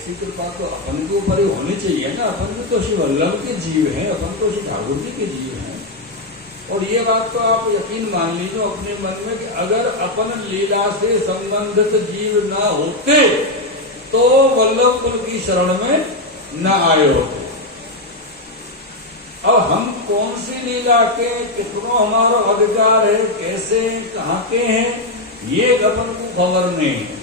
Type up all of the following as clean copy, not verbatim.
ऐसी कृपा तो अपन के ऊपर ही होनी चाहिए ना। अपन भी तो श्री वल्लभ के जीव हैं, अपन तो श्री ठाकुर जी के जीव हैं। और ये बात तो आप यकीन मान लीजिए अपने मन में कि अगर अपन लीला से संबंधित जीव ना होते तो वल्लभ कुल की शरण में न आए होते। अब हम कौन सी लीला के, कितना हमारा अधिकार है, कैसे, कहाँ के हैं, ये अपन को खबर नहीं है।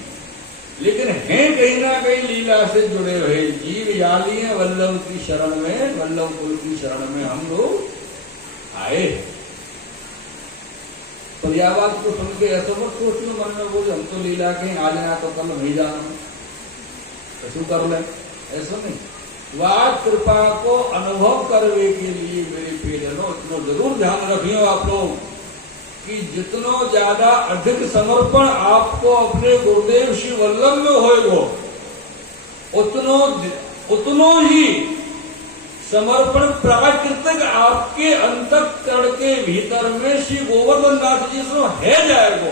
लेकिन हैं कहीं ना कहीं लीला से जुड़े हुए जीव याली हैं वल्लभ की शरण में, वल्लभ कुल की शरण में हम लोग आए। तो यह बात को सुन के ऐसा मत सोच लो मन में बोले हम तो लीला के आज ना तो कल नहीं जाना, ऐसा कर ले, ऐसा नहीं। वह कृपा को अनुभव करने के लिए मेरे प्रियजनों इतना जरूर ध्यान रखियो आप लोग कि जितनो ज्यादा अधिक समर्पण आपको अपने गुरुदेव श्री वल्लभ में होएगो उतनो ही समर्पण प्राकृतिक आपके अंतःकरण के भीतर में श्री गोवर्धन नाथ जी से है जाएगा।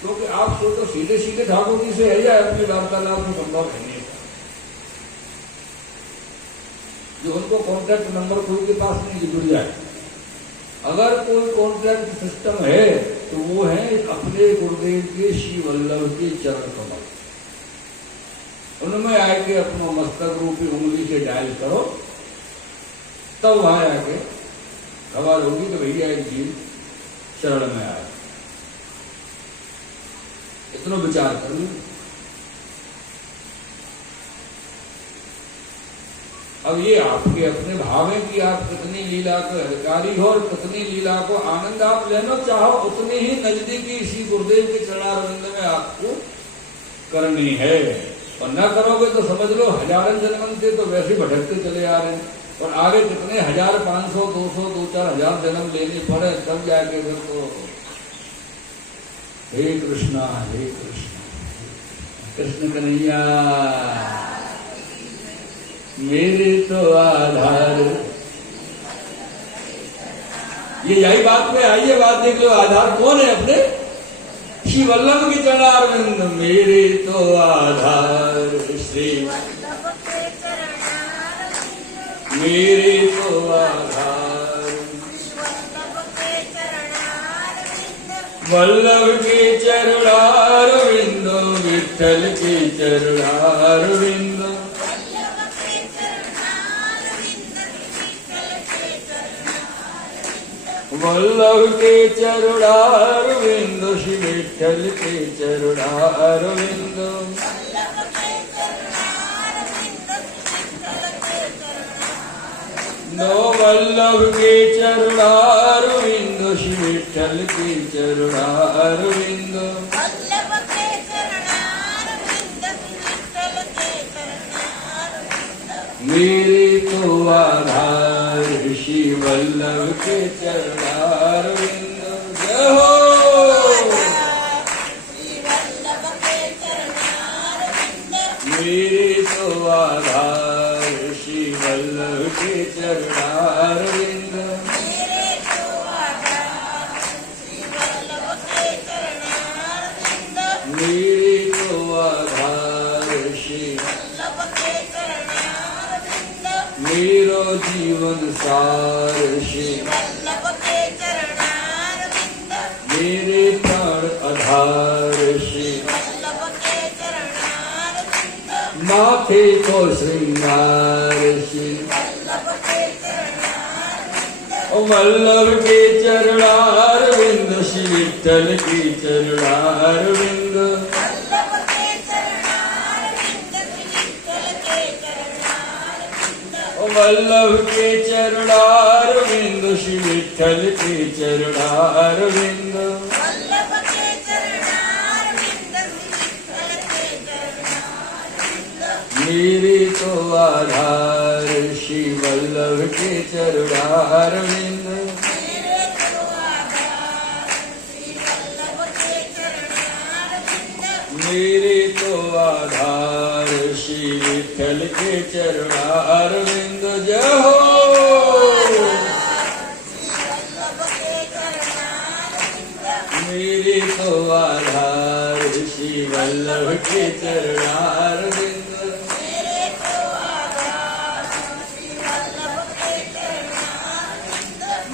क्योंकि आप सोचो सीधे सीधे ठाकुर जी से है जाए अपनी वार्तालाप में संभव है नहीं। जो उनको कॉन्टैक्ट नंबर कोई के पास नहीं जुड़ जाए। अगर कोई कॉन्ट्रैक्ट सिस्टम है तो वो है अपने गुरुदेव के श्री वल्लभ के चरण कमल, उनमें आके अपना मस्तक रूपी उंगली से डायल करो, तब वहां आके खबर होगी तो भैया एक जीव शरण में आए। इतना विचार कर लो। अब ये आपके अपने भाव है कि आप कितनी लीला को अधिकारी हो और कितनी लीला को आनंद आप लेना चाहो, उतनी ही नजदीकी इसी गुरुदेव के चरणारविंद में आपको करनी है। और न करोगे तो समझ लो हजारों जन्म से तो वैसे भटकते चले आ रहे हैं और आगे कितने 1000, 500, 200, 2-4 हजार जन्म लेने पड़े तब जाके फिर तो हे कृष्णा हे कृष्णा कृष्ण कन्हैया मेरे तो आधार। ये यही बात में आई है, बात देख लो। आधार कौन है अपने श्री वल्लभ के चरणारविंद। मेरे तो आधार श्री मेरे तो आधार वल्लभ के चरणारविंद, विठ्ठल के चरणारविंद। वल्लभ के चरणारविंद, श्री विठ्ठल के चरणारविंद। नो वल्लभ के चरणारविंद, श्री विठ्ठल के चरणारविंद। मेरे तो आधार श्री वल्लभ के चरणारविंद। जय हो मेरे तो आधार श्री वल्लभ के चरणारविंद। मेरे तो आधार श्री मेरो जीवन सार श्री मेरे प्राण आधार श्री माथे को श्रृंगार श्री वल्लभ के चरणारविंद, श्री विठ्ठल के चरणारविंद। वल्लभ के चरणारविंद, श्री विठ्ठल के चरणारविंद। मेरे तो आधार श्री वल्लभ के चरणारविंद। मेरे तो आधार श्री विठ्ठल के चरणारविंद। जय हो मेरे तो आधार श्री वल्लभ के चरणारविंद।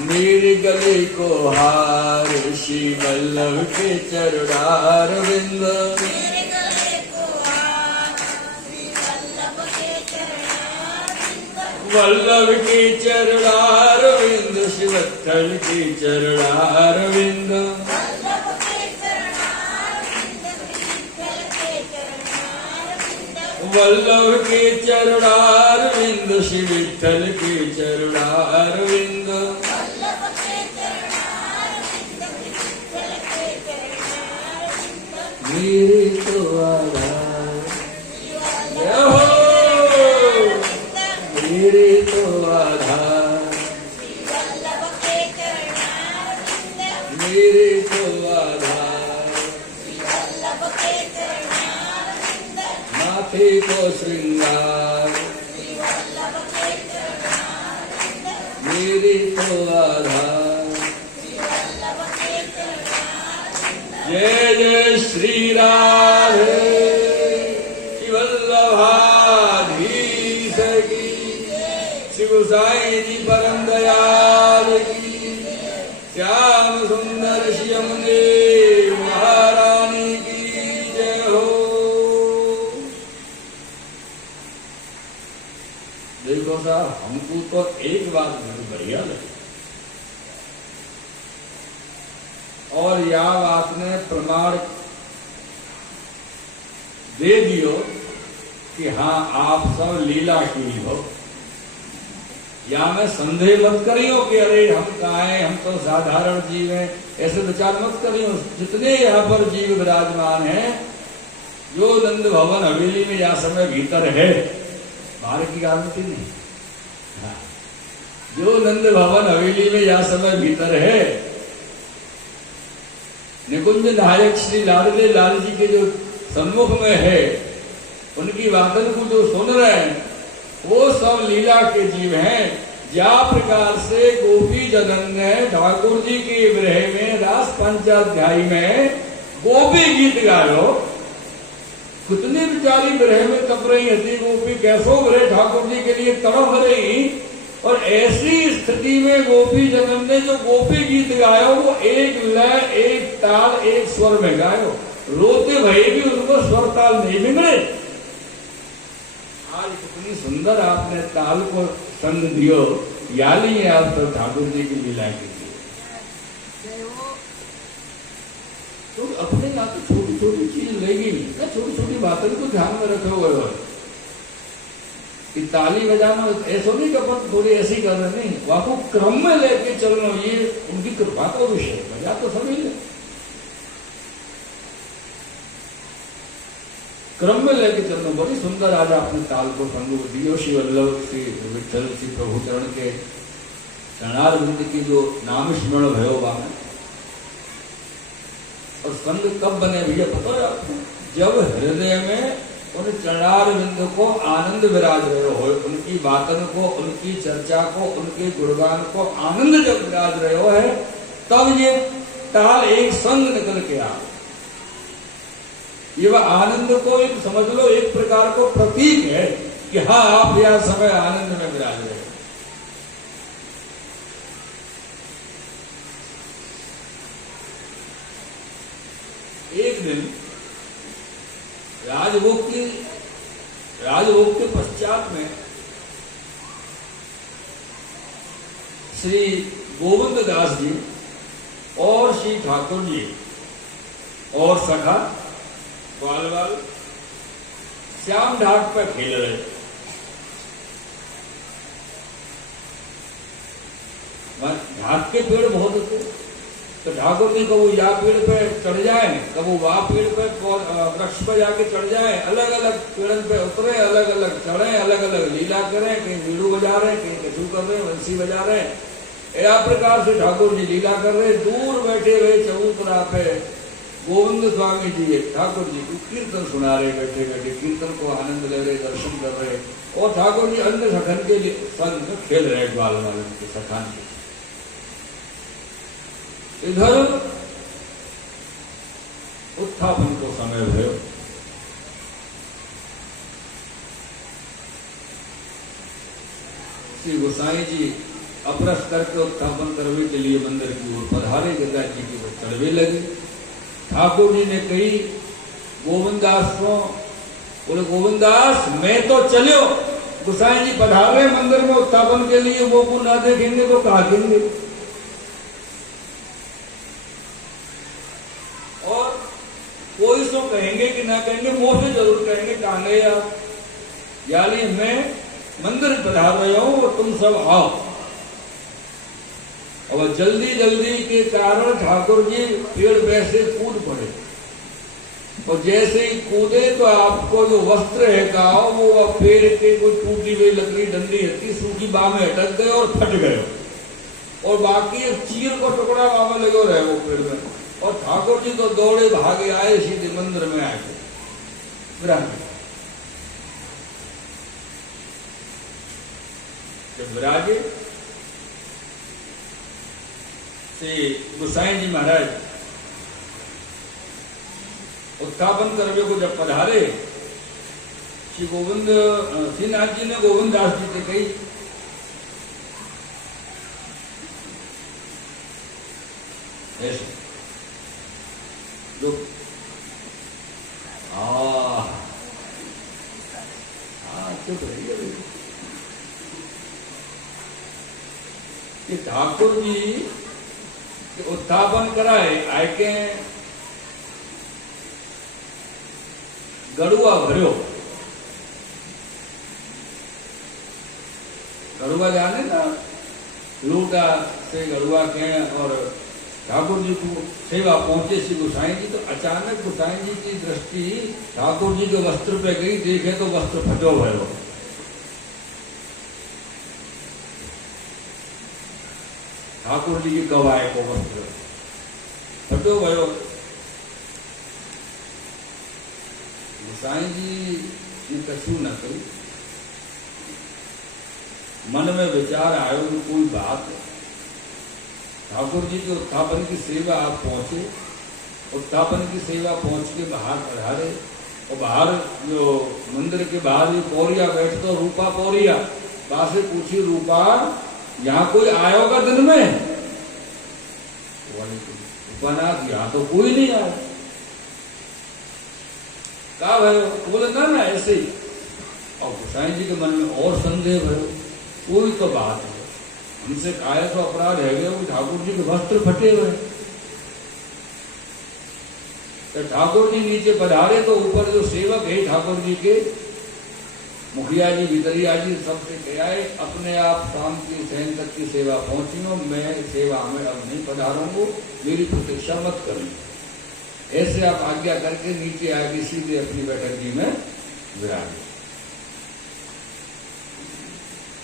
मेरे गले को हार श्री वल्लभ के चरणार विंद, मेरे गले को हार श्री वल्लभ के चरणार विंद, वल्लभ के चरणार विंद, श्री विट्ठल के चरणार विंद, वल्लभ के चरणार विंद, विट्ठल के चरणार विंद, वल्लभ के चरणार विंद, श्री विट्ठल के चरणार विंद। वल्लभ के चरणार विंद, विट्ठल के चरणार विंद, मेरे तो आधार जय हो, मेरे तो आधार, श्री वल्लभ के चरणार विंद, मेरे तो आधार, श्री वल्लभ के चरणार विंद, माथे को श्रृंगार, श्री वल्लभ के चरणार विंद, मेरे तो आधार। श्री वल्लभ के चरणार विंद, जय जय श्री राधे श्री वल्लभाधीश की, श्री गोसाई जी परम दयाल की, श्याम सुंदर श्यामने महारानी की जय हो। देखो साहब, हमको तो एक बात बड़ी बढ़िया लगी, और या आपने प्रमाण दे दियो कि हाँ आप सब लीला की ही हो, या मैं संदेह मत करियो कि अरे हम कहाँ हैं, हम तो साधारण जीव हैं, ऐसे विचार मत करियो। जितने यहाँ पर जीव विराजमान हैं, जो नंद भवन हवेली में या समय भीतर है, बाहर की गारंटी नहीं, हाँ, जो नंद भवन हवेली में या समय भीतर है, निकुंज नायक श्री लाडले लाल जी के जो सम्मुख में है, उनकी बातों को जो सुन रहे हैं, वो सब लीला के जीव हैं। ज्या प्रकार से गोपी जगन ने ठाकुर जी के विरह में रास पंचाध्यायी में गोपी गीत गायो, कितनी बेचारी विरह में तप रही थी गोपी, कैसो विरह ठाकुर जी के लिए तड़प रही, और ऐसी स्थिति में गोपी जगन ने जो गोपी गीत गायो, वो एक लय, एक ताल, एक स्वर में गायो, रोते भये भी उनको स्वर ताल नहीं बिगड़े। आज कितनी सुंदर आपने ताल को संग दियो, याली है आप तो ठाकुर जी की लीला के लिए। तो अपने यहाँ तो छोटी छोटी चीज लेगी, छोटी छोटी बातों को ध्यान में रखे हुए हो कि ताली बजाना ऐसा नहीं कि अपन थोड़ी ऐसी कर रहे, नहीं, वहां को क्रम में लेके चलना, ये उनकी कृपा का विषय, बजा तो सभी ले, क्रम में लेके चलना। बड़ी सुंदर आज आपने ताल को संग दियो। श्री वल्लभ श्री विट्ठल श्री प्रभु चरण के चरणार विंद की जो नाम स्मरण भयो बाने, और संग कब बने भैया पता है आपको? जब हृदय में उन चरणार विंद को आनंद विराज रहे हो, उनकी बातन को, उनकी चर्चा को, उनके गुणगान को आनंद जब विराज रहे हो है, तब ये ताल एक संग निकल के आ, ये वह आनंद को एक समझ लो, एक प्रकार को प्रतीक है कि हाँ आप यह समय आनंद में विराज रहे हो। एक दिन राजभोग के पश्चात में श्री गोविंद दास जी और श्री ठाकुर जी और सखा बाल श्याम घाट पर खेल रहे। घाट के पेड़ बहुत होते, तो ठाकुर जी कबू या पेड़ पे चढ़ जाए, कबू वहां पेड़ पे वृक्ष पर जाके चढ़ जाए, अलग अलग पेड़न पे उतरे, अलग अलग चढ़े, अलग अलग लीला करें, कहीं बीड़ू बजा रहे, कहीं कछू कर रहे, वंशी बजा रहे, या प्रकार से ठाकुर जी लीला कर रहे। दूर बैठे हुए चबूतरा पे गोविंद स्वामी जी ठाकुर जी को कीर्तन सुना रहे, बैठे बैठे कीर्तन को आनंद ले रहे, दर्शन कर रहे, और ठाकुर जी अन्य सखन के संग खेल रहे, ग्वाल वाले के सखान के। इधर उत्थापन को समय भयो। श्री गोसाई जी अपरस करके उत्थापन करने के लिए मंदिर की ओर पधारे। गदा जी की ओर चलवे लगे। ठाकुर जी ने कही गोविंदास को, बोले गोविंदास मैं तो चलो, गोसाई जी पधार रहे मंदिर में उत्थापन के लिए, वो को ना देखेंगे तो कहा देंगे। और कोई सो कहेंगे कि ना कहेंगे, मुंह से जरूर कहेंगे कांगे यानी मैं मंदिर पधार रहा हूं और तुम सब आओ। और जल्दी जल्दी के कारण ठाकुर जी पेड़ वैसे कूद पड़े, और जैसे ही कूदे तो आपको जो वस्त्र है का वो पेड़ के कोई टूटी हुई लकड़ी डंडी थी सूखी बाह में अटक गए और फट गए, और बाकी चीर को टुकड़ा बाह में लगे रहे वो पेड़ में। और ठाकुर जी तो दौड़े भागे आए सीधे मंदिर में आए विराजे। जब विराजे से गोसाई जी महाराज उत्थापन करने को जब पधारे, श्री गोविंद श्रीनाथ जी ने गोविंद दास जी से कही ऐसे जो चुप रहिए। कि ठाकुर जी के उत्थापन कराए आए के गड़ुआ भरियो। गड़ुआ जाने ना लूटा से गड़ुआ के, और ठाकुर जी को सेवा पहुंचे श्री गोसाई जी। तो अचानक गोसाई जी की दृष्टि ठाकुर जी के वस्त्र पे गई, देखे तो वस्त्र फटो भयो। ठाकुर जी की गवाए को वस्त्र फटो भयो। गोसाई जी ने कछु न कही, मन में विचार आयो कि कोई बात है। ठाकुर जी के उत्थापन की सेवा आप पहुंचे, उत्थापन की सेवा पहुंच के बाहर पधारे, और बाहर जो मंदिर के बाहर जो पौरिया बैठ तो रूपा पौरिया वहां से पूछी, रूपा यहाँ कोई आया होगा दिन में? रूपानाथ यहाँ तो कोई नहीं आया। कहा भाई? बोले ना ऐसे ही। और गोसाई जी के मन में और संदेह भयो, कोई तो बात है, हमसे काया तो अपराध है गया, वो ठाकुर जी के वस्त्र फटे हुए। तो ठाकुर जी नीचे पधारे तो ऊपर जो सेवक है ठाकुर जी के, मुखिया जी भितरिया जी सबसे कहा है अपने आप शाम की सहन तक की सेवा पहुंची हो, मैं सेवा में अब नहीं पधारूंगा, मेरी प्रतीक्षा मत करें। ऐसे आप आज्ञा करके नीचे आके सीधे अपनी बैठक जी में विराजे।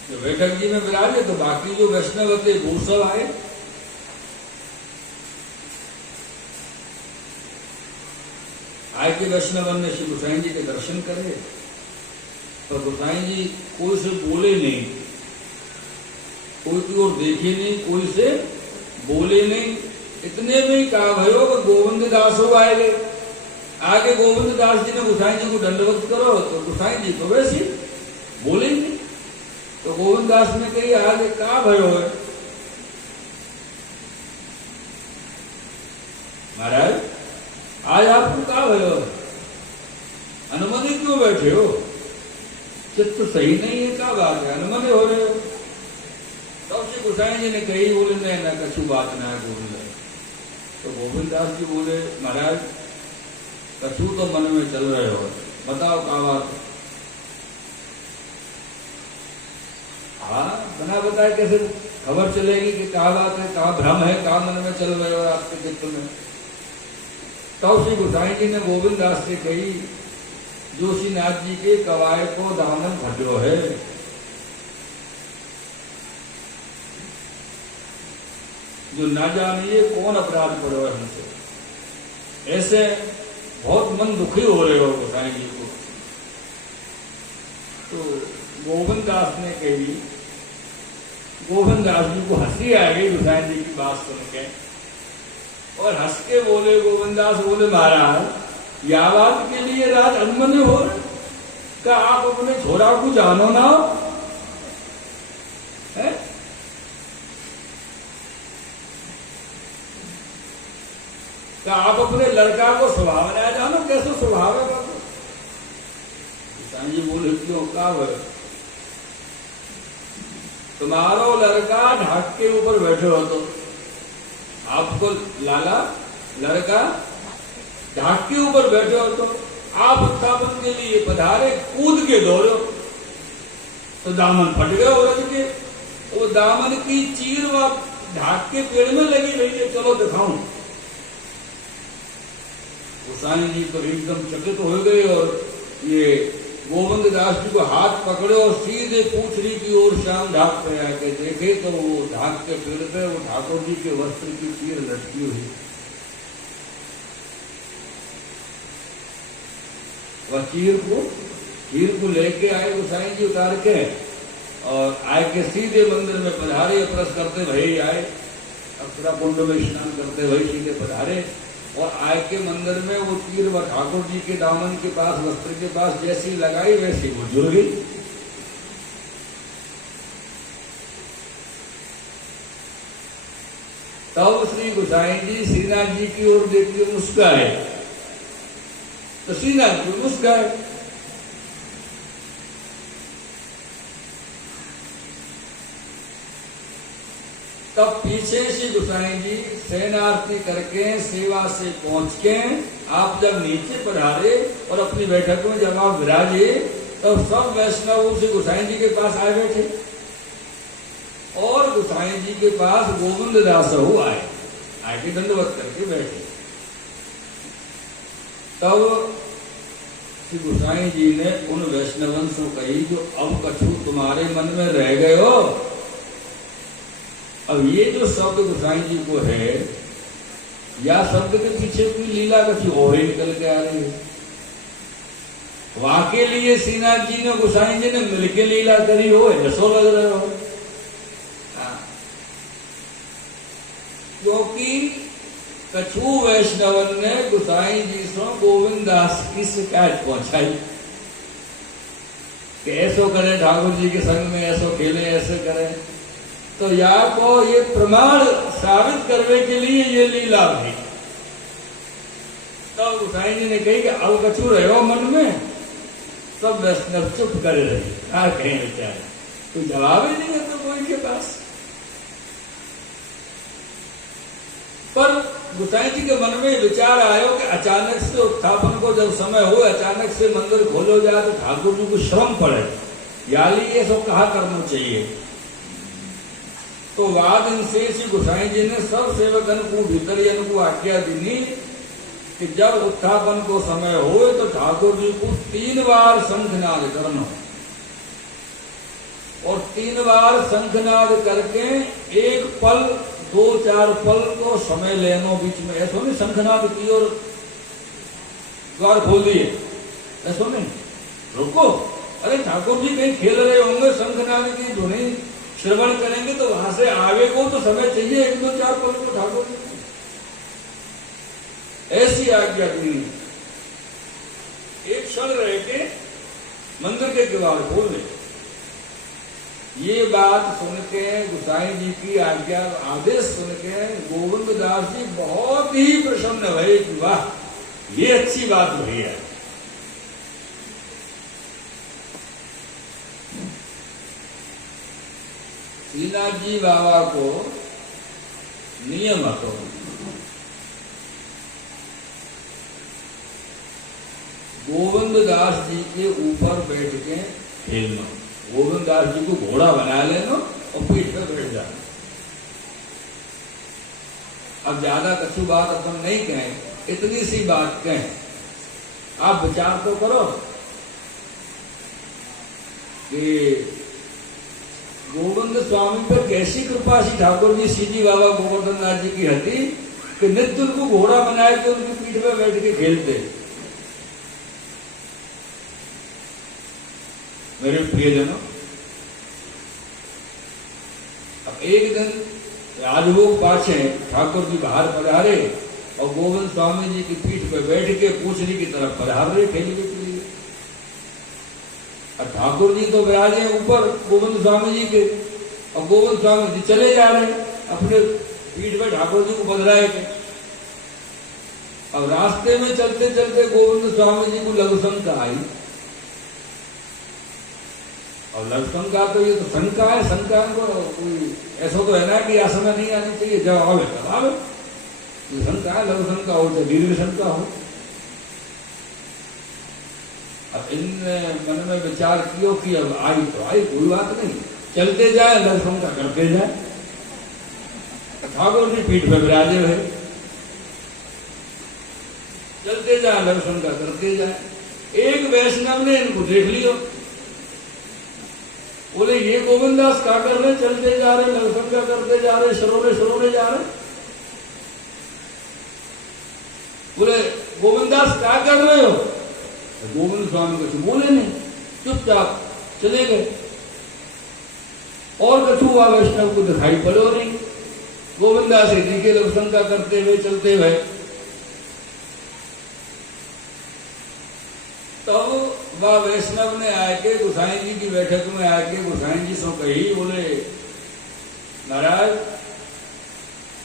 तो बैठक जी में विराजे तो बाकी जो वैष्णव थे वो सब आए। आए के वैष्णव ने श्री गोसाई जी के दर्शन करे, तो गोसाई जी कोई से बोले नहीं, कोई की ओर देखे नहीं, कोई से बोले नहीं। इतने में ही कहा भयो कि गोविंद दास हो आएंगे। आगे गोविंद दास जी ने गोसाई जी को दंडवत करो, तो गोसाई जी तो वैसे बोले नहीं। तो गोविंद दास ने कही आगे कहा भयो है? महाराज आज आपको कहा भयो है? अनुमति क्यों बैठे हो? चित्त सही नहीं है, क्या बात है, अनुमति हो रहे हो? तब से गोसाई जी ने कही, बोले नहीं ना कछु बात ना है गोविंद। तो गोविंद दास जी बोले महाराज कछु तो मन में चल रहे हो, बताओ क्या बात है? हाँ बना बताए कैसे खबर चलेगी कि क्या बात है, क्या भ्रम है, क्या मन में चल रहे हो आपके चित्त में? तब श्री गोसाई जी ने गोविंद दास से कही, जोशीनाथ जी के कवाय को दामन फटो है। जो ना जानिए कौन अपराध करो है हमसे। ऐसे बहुत मन दुखी हो रहे हो गोसाई जी को। तो गोविंद दास ने कही, गोविंद दास जी को हंसी आ गई गोसाई जी की बात सुन के, और हंस के बोले गोविंद दास बोले महाराज या बात के लिए रात अनुमति हो क्या आप अपने छोरा को जानो ना है? कि आप अपने लड़का को स्वभाव बनाया जानो, कैसे स्वभाव है बाबू? किसान जी बोले क्यों, क्या है? तुम्हारो लड़का ढाक के ऊपर बैठे हो तो आपको लाला लड़का ढाक के ऊपर बैठे हो तो आप उत्थापन के लिए पधारे, कूद के दौड़ो तो दामन फट गए औरत के। वो दामन की चीर व ढाक के पेड़ में लगी रही है, चलो दिखाऊं। गोसाई जी तो एकदम चकित हो गए और ये गोविंद दास जी को हाथ पकड़े और सीधे पूछड़ी की ओर शाम ढाक पे आके देखे तो वो ढाक के पेड़ पे वो ठाकुर जी के वस्त्र की चीर लटकी हुई। वह चीर को लेके आए गोसाई जी उतार के और आए के सीधे मंदिर में पधारे। प्रस करते भाई आए, अक्षरा कुंड में स्नान करते भाई सीधे पधारे और आय के मंदिर में वो तीर व ठाकुर जी के दामन के पास वस्त्र के पास जैसी लगाई वैसी वो जुड़ गई। तब श्री गोसाई जी श्रीनाथ जी की ओर देखते मुस्काए तो श्रीनाथ जी मुस्काए। तब पीछे से गोसाई जी सेनार्थी करके सेवा से पहुंच के आप जब नीचे पधारे और अपनी बैठक में जब आप विराजे तब सब वैष्णव से गोसाई जी के पास आए बैठे और गोसाई जी के पास गोविंद दास आए के दंडवत करके बैठे। तब श्री गोसाई जी ने उन वैष्णवन से कही जो अब कछु तुम्हारे मन में रह गए हो। अब ये जो शब्द गोसाई जी को है या शब्द के पीछे कोई लीला कभी और ही निकल के आ रही है। वाके लिए श्रीनाथ जी ने गोसाई जी ने मिलके लीला करी हो, ऐसो लग रहे हो। क्योंकि कछु वैष्णवन ने गोसाई जी से गोविंद दास की शिकायत पहुंचाई कि ऐसो करे ठाकुर जी के संग में, ऐसो खेले, ऐसे करे। तो या को ये प्रमाण साबित करने के लिए ये लीला हुई। तब गोसाई जी ने कही कि अब कछु रहो मन में। सब वैष्णव चुप करे रहे, क्या कहें बेचारे, कोई जवाब ही नहीं है तो कोई के पास। पर गोसाई जी के मन में विचार आयो कि अचानक से उत्थापन को जब समय हो, अचानक से मंदिर खोलो जाए तो ठाकुर जी को श्रम पड़े, याली ये सब कहा करना चाहिए। तो वाद इनसे श्री गोसाई जी ने सब सेवकन को भीतरियन को आज्ञा दी कि जब उत्थापन को समय हो तो ठाकुर जी को 3 बार शंखनाद करना और 3 बार शंखनाद करके एक पल 2-4 पल को समय लेना बीच में। ऐसा नहीं शंखनाद की और द्वार खोल दिए, ऐसा नहीं, रुको। अरे ठाकुर जी कहीं खेल रहे होंगे, शंखनाद की ध्वनि श्रवण करेंगे तो वहां से आगे को तो समय चाहिए 1-2-4 पल को ठाकुर जी। ऐसी आज्ञा दी। एक क्षण रह के मंदिर के किवाड़ खोल दे। ये बात सुन के गोसाई जी की आज्ञा आदेश सुन के गोविंद दास जी बहुत ही प्रसन्न हुए कि वाह ये अच्छी बात हुई है। श्रीनाथ जी बाबा को नियम હતો गोविंद दास जी के ऊपर बैठ के खेलना, गोविंद दास जी को घोड़ा बना लेना और पीठ पे बैठ जाना। अब ज्यादा कछु बात अपन नहीं कहें, इतनी सी बात कहें, आप विचार तो करो कि गोविंद स्वामी पर कैसी कृपा श्री ठाकुर जी सीधी बाबा गोवर्धन नाथ जी की हती कि नित्य उनको घोड़ा बनाए के उनकी पीठ पे बैठ के खेलते। मेरे प्रियजनों, अब एक दिन राजभोग पाछे ठाकुर जी बाहर पधारे और गोविंद स्वामी जी की पीठ पे बैठ के पूछड़ी की तरफ पधार रहे खेलने के लिए। और ठाकुर जी तो विराजे ऊपर गोविंद स्वामी जी के और गोविंद स्वामी जी चले जा रहे अपने पीठ पे ठाकुर जी को बधराए के। अब रास्ते में चलते चलते गोविंद स्वामी जी को लघु शंका आई। और लघु शंका तो ये तो शंका है, शंका को कोई ऐसा तो है ना कि यह समय नहीं आनी चाहिए, जब आवे तब आवे। तो शंका है, लघु शंका हो चाहे दीर्घ शंका हो। अब इन मन में विचार किया कि अब आई तो आई, कोई बात नहीं, चलते जाए लघु शंका करते जाए। ठाकुर जी पीठ पर विराजे हुए, चलते जाए लघु शंका करते जाए। एक वैष्णव ने इनको देख लिया, बोले ये गोविंदास क्या कर रहे, चलते जा रहे, लघु शंका करते जा रहे, सरोने जा रहे। बोले गोविंदास क्या कर रहे हो? तो गोविंद स्वामी कुछ बोले नहीं, चुपचाप चले गए। और कछु हुआ वैष्णव को दिखाई पड़ो नहीं, गोविंदास जी के लघु शंका करते हुए चलते हुए। तब वह वैष्णव ने आके गोसाई जी की बैठक में आके गोसाई जी से कही, बोले महाराज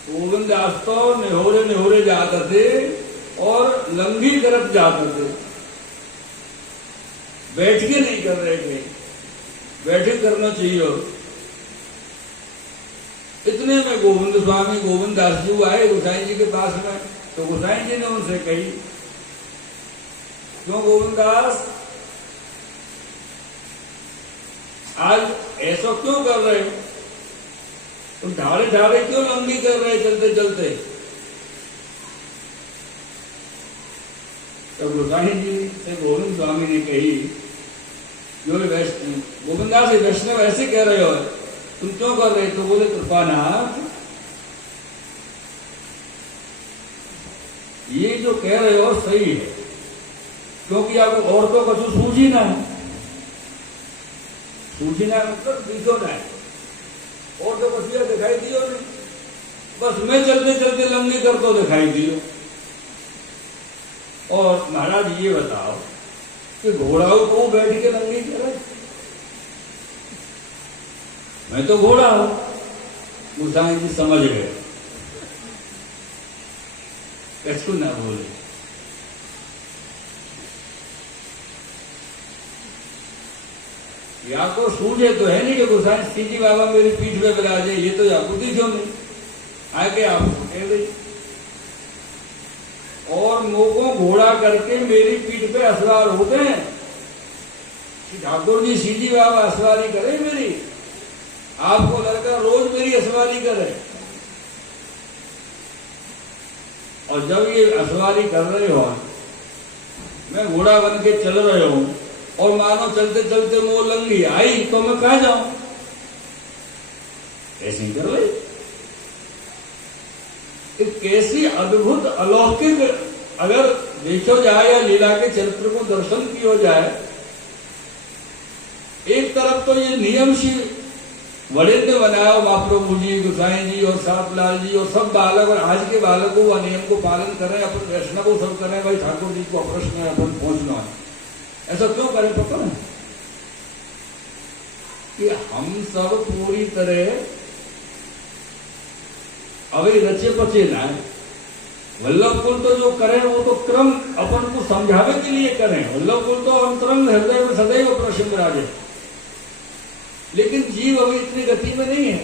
गोविंदास तो निहोरे निहोरे जाते थे और लंगी तरफ जाते थे, बैठ के नहीं कर रहे थे, बैठे करना चाहिए। इतने में गोविंद स्वामी गोविंदास जी आए गोसाई जी के पास में। तो गोसाई जी ने उनसे कही, क्यों गोविंदास आज ऐसा क्यों कर रहे हो? तुम ढाड़े ढाड़े क्यों लंबी कर रहे चलते चलते? तो गोसाई जी से गोविंद स्वामी ने कही, जो गोविंदास वैष्णव ऐसे कह रहे हो, तुम क्यों कर रहे? तो बोले कृपानाथ ये जो कह रहे हो सही है, क्योंकि आपको औरतों का जो सूझी ना है, सूझी ना मतलब दिखो ना है, औरतों को सिया दिखाई दियो नहीं, बस मैं चलते चलते लंबी कर तो दिखाई दियो। और महाराज ये बताओ कि घोड़ाओं को बैठ के लंबी करे? मैं तो घोड़ा हूं। गोसाई जी समझ गए, कछु ना बोले। या को सूझे तो है नहीं कि गोसाई सीधी बाबा मेरी पीठ पे विराजे, ये तो आपको दिखो नहीं, आके आपको कह गई। और मोको घोड़ा करके मेरी पीठ पे असवार होते हैं, ठाकुर जी सीधी बाबा असवारी करे मेरी, आपको लड़का रोज मेरी असवारी करे। और जब ये असवारी कर रहे हो, मैं घोड़ा बन के चल रहे हूं, और मानो चलते चलते वो लंगी आई तो मैं कहां जाऊं? ऐसे ही कर रहे। एक कैसी अद्भुत अलौकिक अगर देखो जाए या लीला के चरित्र को दर्शन किया जाए, एक तरफ तो ये नियम सी बड़े ने बनाया, महाप्रभु जी गोसाई जी और सातलाल जी और सब बालक, और आज के बालकों वह नियम को पालन करें, अपन वैष्णव सब करें, भाई ठाकुर जी को प्रश्न है अपन पहुंचना है। ऐसा क्यों करें पता है कि हम सब पूरी तरह अभी रचे पचे ना है। वल्लभकुल तो जो करें वो तो क्रम अपन को समझावे के लिए करें, वल्लभकुल तो अंतरंग हृदय में सदैव प्रसन्न राजे, लेकिन जीव अभी इतनी गति में नहीं है।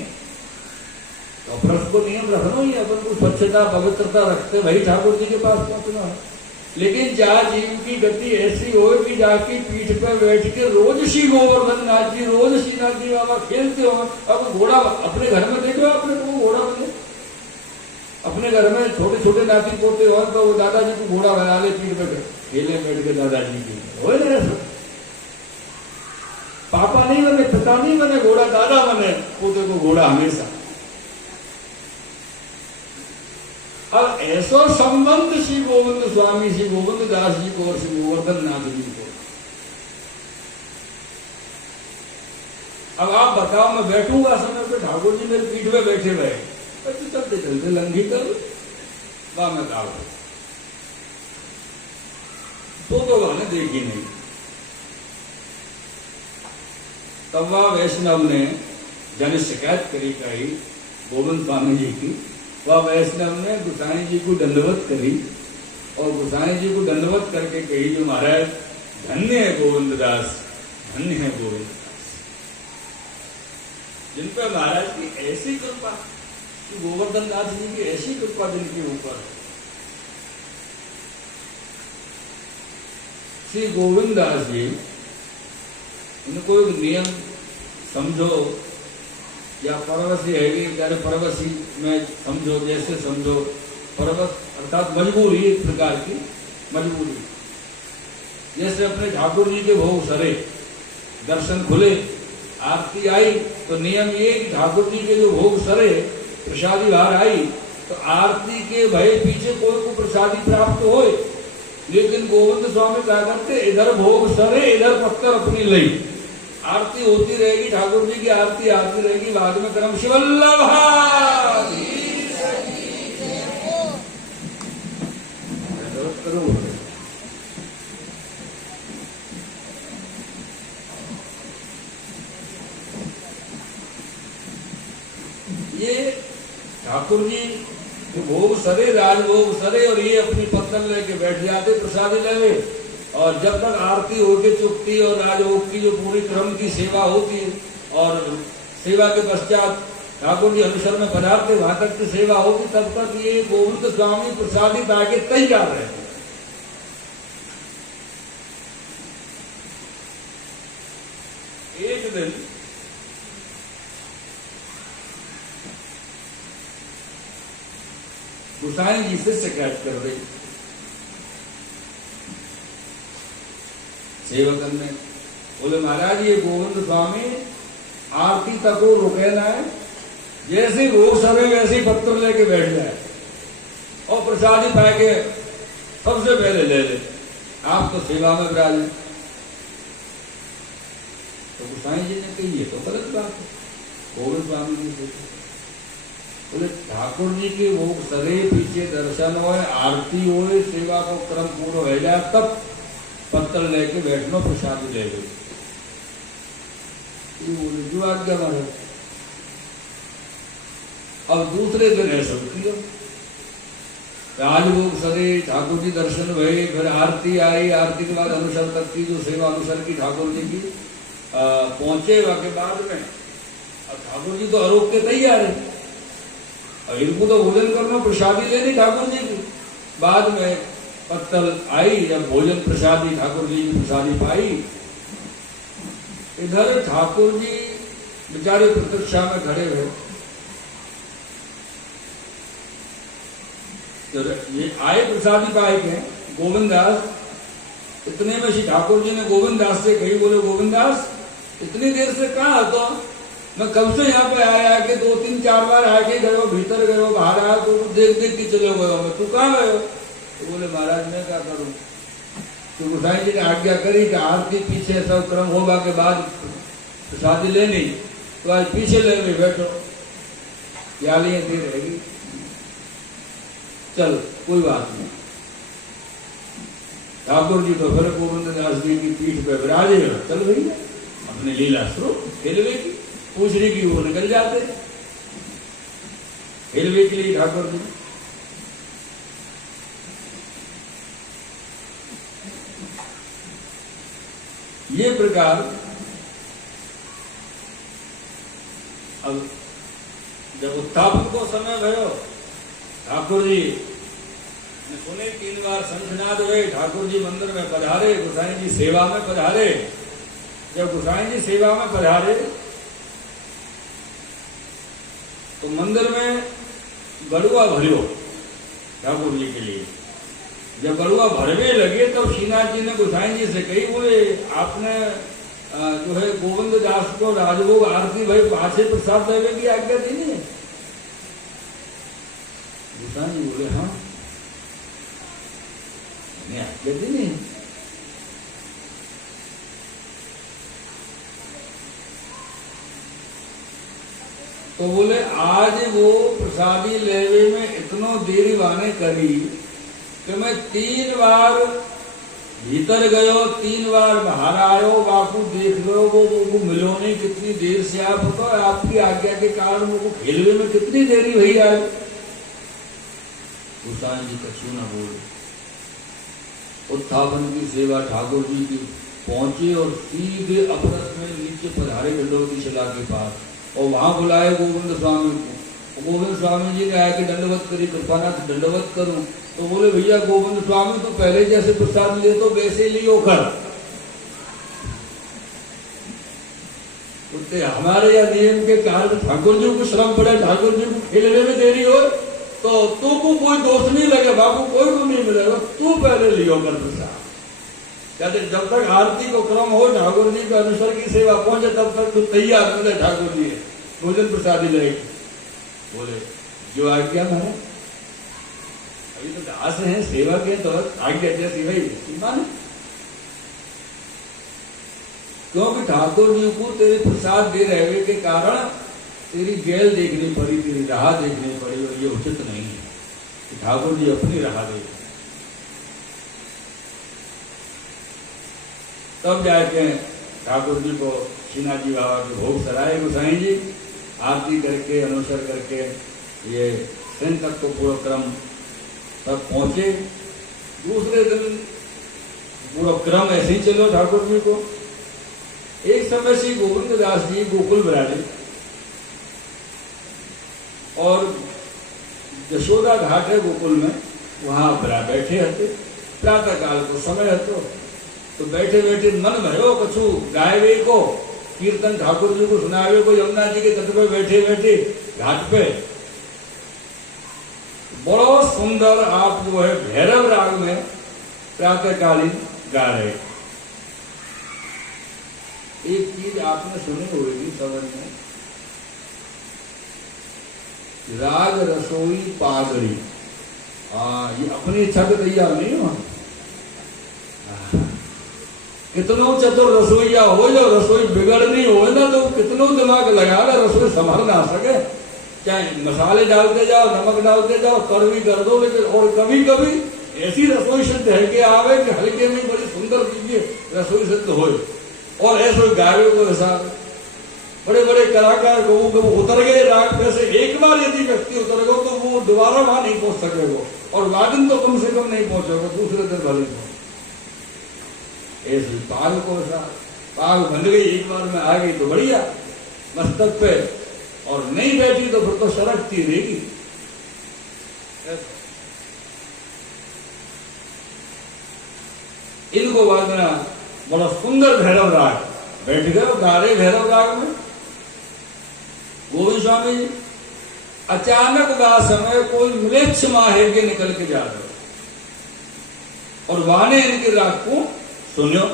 तो प्रश्न को नियम रखना ही, अपन को स्वच्छता पवित्रता रखते वही ठाकुर जी के पास पहुंचना है। लेकिन जहाँ जीव की गति ऐसी हो कि जाके पीठ पर बैठ के रोज श्री गोवर्धन नाथ जी, रोज श्रीनाथ जी बाबा खेलते हो। अब घोड़ा अपने घर में देखो, अपने को घोड़ा बने, अपने घर में छोटे छोटे नाती पोते हो तो वो दादाजी को घोड़ा बना ले, पीठ पे खेले बैठ के दादाजी की हो ना। पापा नहीं बने, पिता नहीं बने, घोड़ा दादा बने, पोते को घोड़ा हमेशा। और ऐसा संबंध श्री गोविंद स्वामी, श्री गोविंद दास जी को और श्री गोवर्धन नाथ जी को। अब आप बताओ, मैं बैठूंगा समय पे, ठाकुर जी मेरे पीठ पे बैठे हुए, तो चलते चलते लंघी कर वाह मैं गाओ तो वाले देखी नहीं। तब वह वैष्णव ने जन शिकायत करी कही गोविंद स्वामी जी की। वह वैष्णव ने गोसाई जी को दंडवत करी और गोसाई जी को दंडवत करके कही जो महाराज धन्य है गोविंद दास, धन्य है गोविंद दास, जिन पर महाराज की ऐसी कृपा, कि गोवर्धन दास जी की ऐसी कृपा जिनके ऊपर। श्री गोविंद दास जी, इनको एक नियम समझो या परवसी है कि अरे परवसी में समझो, जैसे समझो, परवस अर्थात मजबूरी, एक प्रकार की मजबूरी। जैसे अपने ठाकुर जी के भोग सरे, दर्शन खुले, आरती आई, तो नियम ये कि ठाकुर जी के जो भोग सरे, प्रसादी बाहर आई, तो आरती के भय पीछे कोई को प्रसादी प्राप्त होए। लेकिन गोविंद स्वामी क्या करते, इधर भोग सरे, इधर पत्थर अपनी लई, आरती होती रहेगी, ठाकुर जी की आरती आती रहेगी, बाद में क्रम शिवल्लभ ये ठाकुर जी भोग सरे, राजभोग सरे, और ये अपनी पत्तल लेके बैठ जाते प्रसादी लेवे, और जब तक आरती होके चुकती और राजभोग की जो पूरी क्रम की सेवा होती है, और सेवा के पश्चात ठाकुर जी अनुसर में पधारते, वहां तक की सेवा होती, तब तक ये गोविंद स्वामी प्रसादी ताके तैयार रहते। एक दिन गोसाई जी से शिकायत कर रही सेवकन ने, बोले महाराज ये गोविंद स्वामी आरती तक वो रुके ना है, जैसे भोग सरे वैसे ही पत्थर लेके बैठ जाए और प्रसादी पाके सबसे पहले ले ले, आप तो सेवा में विराज। तो गोसाई जी ने कही ये तो गलत बात है, गोविंद स्वामी जी से बोले ठाकुर जी के भोग सरे, पीछे दर्शन हो, आरती हो, सेवा को क्रम पूर्ण हो जाए, तब पत्तल लेके बैठना, प्रसाद ले लो। बोले जो आज्ञा मारे। अब दूसरे दिन ऐसा किया, राजभोग सरे, ठाकुर जी दर्शन हुए, फिर आरती आई, आरती के बाद अनुसर तक की जो सेवा अनुसर की ठाकुर जी की पहुंचे के बाद में, अब ठाकुर जी तो आरोप के तैयार है, और इनको तो भोजन करना, प्रसादी लेनी ठाकुर जी की। बाद में पत्तल आई, जब भोजन प्रसादी ठाकुर जी की प्रसादी पाई, इधर ठाकुर जी बेचारे प्रतीक्षा में खड़े हुए, तो ये आए प्रसादी पाए के गोविंद दास, इतने में श्री ठाकुर जी ने गोविंद दास से कही, बोले गोविंद दास इतनी देर से कहाँ तो, मैं कब से यहाँ पे आया कि 2-3-4 बार आके गए, भीतर गए, बाहर आया तो देख देख के चले गए, मैं तू कहाँ गए? तो बोले महाराज मैं क्या करूं, तो गोसाई जी ने आज्ञा करी कि आरती पीछे सब क्रम होगा के बाद प्रसादी लेनी, तो आज पीछे ले बैठो, प्यालियां दी रहेगी, चल कोई बात नहीं। ठाकुर जी तो फिर गोविंद दास जी की पीठ पे विराजे, चल भैया अपने लीला शुरू, हिलवे की पूछने की वो निकल जाते, हिलवे के लिए ठाकुर जी। ये प्रकार अब जब उत्थापन को समय भयो, ठाकुर जी ने सुने 3 बार शंखनाद हुए, ठाकुर जी मंदिर में पधारे, गोसाई जी सेवा में पधारे। जब गोसाई जी सेवा में पधारे तो मंदिर में गड़ुआ भरियो ठाकुर जी के लिए। जब गड़ुआ भरने लगे तब श्रीनाथ जी ने गोसाई जी से कही, बोले आपने जो है गोविंद दास को राजभोग आरती भाई पाछे प्रसाद देने की आज्ञा दी नहीं है? गोसाई जी बोले हाँ आज्ञा दी नहीं। तो बोले आज वो प्रसादी लेवे में इतनो देरी वाने करी कि मैं 3 बार भीतर गयो, 3 बार बाहर आयो, बापू देख लो वो मिलो नहीं, कितनी देर से आप तो आपकी आज्ञा के कारण वो खेलवे में कितनी देरी हुई आए। गोसाई जी कछु ना बोले, उत्थापन की सेवा ठाकुर जी की पहुंचे और सीधे अपरस में नीचे पधारे दंडवती शिला के पास और वहां बुलाए गोविंद स्वामी को। गोविंद स्वामी जी ने आया कि दंडवत करी, कृपानाथ दंडवत करूं। तो बोले भैया गोविंद स्वामी तो पहले जैसे प्रसाद लिए तो वैसे लियो कर, तो हमारे या नियम के कारण ठाकुर जी को श्रम पड़े, ठाकुर जी को खेलने में देरी हो तो तू को कोई दोष नहीं लगे, बाबू कोई को नहीं मिलेगा, तू पहले लियो कर प्रसाद। कहते जब तक आरती को क्रम हो, ठाकुर जी के अनुसार की सेवा पहुंचे, तब तक तू तैयार मिले ठाकुर जी भोजन प्रसादी रहेगी। बोले जो आज्ञा माने, अभी तो दास है सेवा के तो आज्ञा जैसी भाई माने, क्योंकि ठाकुर जी को तेरे प्रसाद दे रहे के कारण तेरी गैल देखनी पड़ी, तेरी राह देखनी पड़ी, और ये उचित नहीं है कि ठाकुर जी अपनी राह दे। तब जाके ठाकुर जी को शीना जी बाबा के भोग सराय गोसाई जी आरती करके अनुसर करके ये दिन तक तो पूरा क्रम तक पहुंचे। दूसरे दिन पूरा क्रम ऐसे ही चलो ठाकुर जी को। एक समय श्री गोविंद दास जी गोकुल बिराजे और यशोदा घाट है गोकुल में, वहां बैठे हते, प्रातः काल को समय हतो, तो बैठे बैठे मन भयो कछु गायवे को कीर्तन ठाकुर जी को सुनावे को, यमुना जी के तट पे बैठे बैठे घाट पे बड़ा सुंदर आप जो है भैरव राग में प्रातःकालीन गा रहे। एक चीज आपने सुनी होगी समझ में, राग रसोई पागड़ी, ये अपनी इच्छा के तैयार नहीं हो। कितनों चतुर रसोईया हो, जो रसोई बिगड़नी हो ना तो कितनों दिमाग लगा ले रसोई संभल ना सके, चाहे मसाले डालते जाओ, नमक डालते जाओ, कड़वी कर दो, लेकिन और कभी कभी ऐसी रसोई सिद्ध है कि आवे कि हल्के में बड़ी सुंदर चीजें रसोई सिद्ध हो, और ऐसे गावे को हिसाब बड़े बड़े कलाकार को वो उतर गए राग पे से, एक बार यदि व्यक्ति उतर गो तो वो दोबारा वहां नहीं पहुंच सकेगा, और वादन तो कम से कम नहीं पहुंचेगा, दूसरे दिन भले ऐसे पाग को पाग बन गई, एक बार में आ गई तो बढ़िया मस्तक पे, और नहीं बैठी तो फिर तो सरकती रहेगी। इनको वादना बड़ा सुंदर भैरव राग, बैठ गए गा रहे भैरव राग में। गोविंद स्वामी जी अचानक गा समय कोई म्लेच्छ माहे के निकल के जा रहे, और वाने इनके राग को सुनो।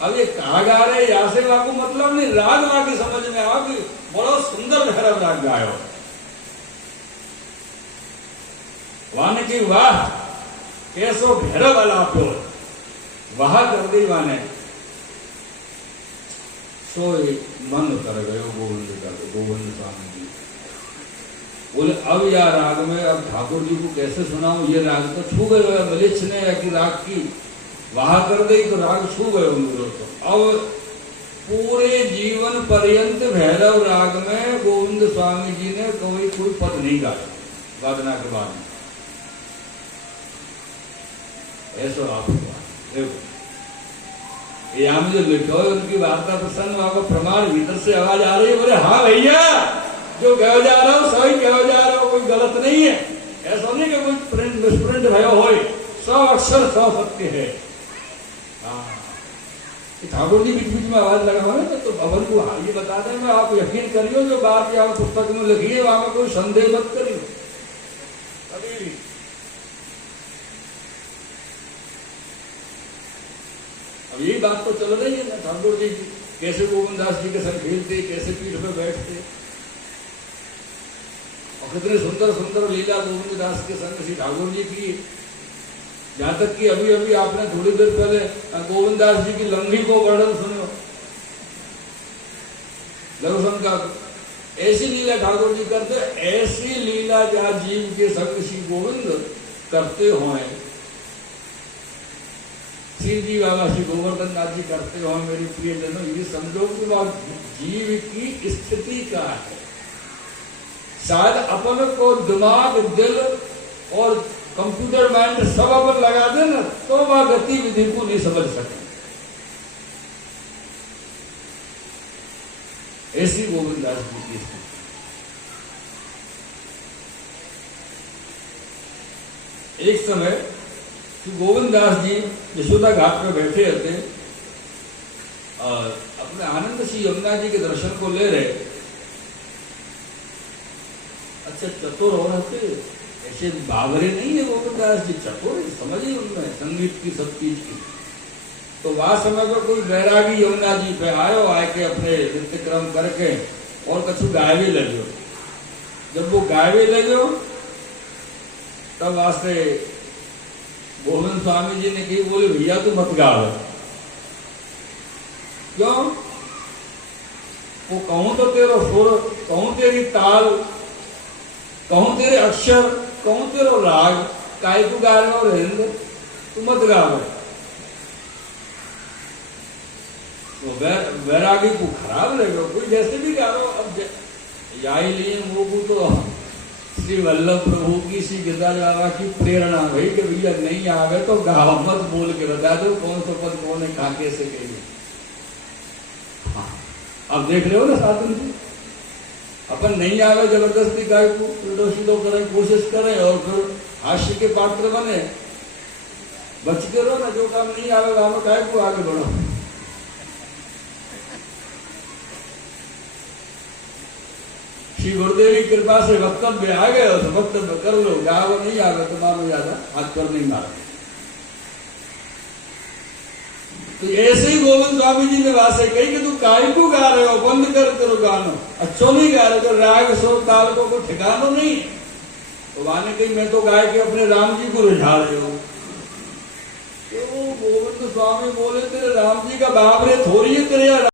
अब ये कहा गा रहे या से को मतलब नहीं, राग वाग समझ में आओ कि बड़ा सुंदर भैरव राग गायो। वाने की वाह कैसो भैरव अलापो, वाह कर दी वाने, सो मन उतर गयो गोविंद स्वामी जी। बोले अब या राग में अब ठाकुर जी को कैसे सुनाऊं, ये राग तो छू गए मलिच्छ ने, या कि राग की वाह कर दी तो राग छू गए उनको। तो अब पूरे जीवन पर्यंत भैरव राग में गोविंद स्वामी जी ने कोई पद नहीं गाया वादना के बाद में। ऐसा आप देखो ये हम जो लिखो है उनकी वार्ता प्रसन्न वहां प्रमाण भीतर से आवाज आ रही है, बोले हाँ भैया जो कहो जा रहा हूं सही कहो जा रहा हूं, कोई गलत नहीं है। ऐसा नहीं कि कोई प्रिंट मिसप्रिंट भयो हो, 100 अक्षर 100 सत्य है। ठाकुर जी बीच बीच में आवाज लगा हुआ है तो भवन को ये बता दें, मैं आप यकीन करियो जो बात यहाँ पुस्तक में लिखी है वहां में कोई संदेह मत करियो कभी भी। अब यही बात तो चल रही है ना ठाकुर जी कैसे गोविंद दास जी के संग खेलते, कैसे पीठ पे बैठते, और कितने सुंदर सुंदर लीला गोविंद दास के संग श्री ठाकुर जी की। यहां तक कि अभी अभी आपने थोड़ी देर पहले गोविंद दास जी की लंघी को वर्णन सुनो, लघुसन का ऐसी लीला ठाकुर जी करते, ऐसी लीला जहां जीव के संग श्री गोविंद करते हो, श्री जी बाबा श्री गोवर्धन नाथ जी करते हो मेरी प्रिय जनों, ये समझो कि बात जीव की स्थिति का है। शायद अपन को दिमाग दिल और कंप्यूटर माइंड सब अपन लगा दे ना तो वह गतिविधि को नहीं समझ सके। ऐसी गोविंददास जी की स्थिति। एक समय श्री गोविंददास जी यशोदा घाट पे बैठे रहते और अपने आनंद श्री यमुना जी के दर्शन को ले रहे। अच्छा, चतुर हो रहते, ऐसे बावरे नहीं है गोविंददास जी, चतुर है, समझ ही उनमें संगीत की सब चीज की। तो वह समय पर कोई बैरागी यमुना जी पे आयो, आए के अपने नित्य क्रम करके और कछु गायवे लगे। जब वो गायवे लगे तब वास्ते गोविंद स्वामी जी ने कही, बोले भैया तू मत गाओ। क्यों? वो कहूं तो तेरा सुर, कहूं तेरी ताल, कहूं तेरे अक्षर, कहूं तेरा राग, काय तू गा रहे हो हिंद, तू मत गाओ। तो वैरागी को खराब लगेगा, कोई जैसे भी गा रहा हो। अब याई लिए वो तो श्री वल्लभ प्रभु की श्री गिरिराज बाबा की प्रेरणा भाई कि भैया नहीं आवे तो गाओ, मत बोल के बता दो कौन सा पद कौन है, कहा कैसे कहिए। हाँ, अब देख रहे हो ना साधन जी, अपन नहीं आवे जबरदस्ती गाय को उल्टो सीधो करें, कोशिश करें और फिर हास्य के पात्र बने। बच के रहो ना, जो काम नहीं आवे वहां गाय को आगे बढ़ो। श्री गुरुदेव की कृपा से वक्तव्य आ गए तो वक्तव्य कर लो, गाओ नहीं आ गए तो मानो ज्यादा हाथ पर नहीं मार। तो ऐसे ही गोविंद स्वामी जी ने वासे कही कि तू काय को गा रहे हो, बंद कर करो गानो, अच्छो नहीं गा रहे, तो राग सुर ताल को कोई ठिकानो नहीं। तो वाने कही मैं तो गाय के अपने राम जी को रिझा रहे हो। तो गोविंद स्वामी बोले तेरे राम जी का बाबरे थोड़ी है तेरे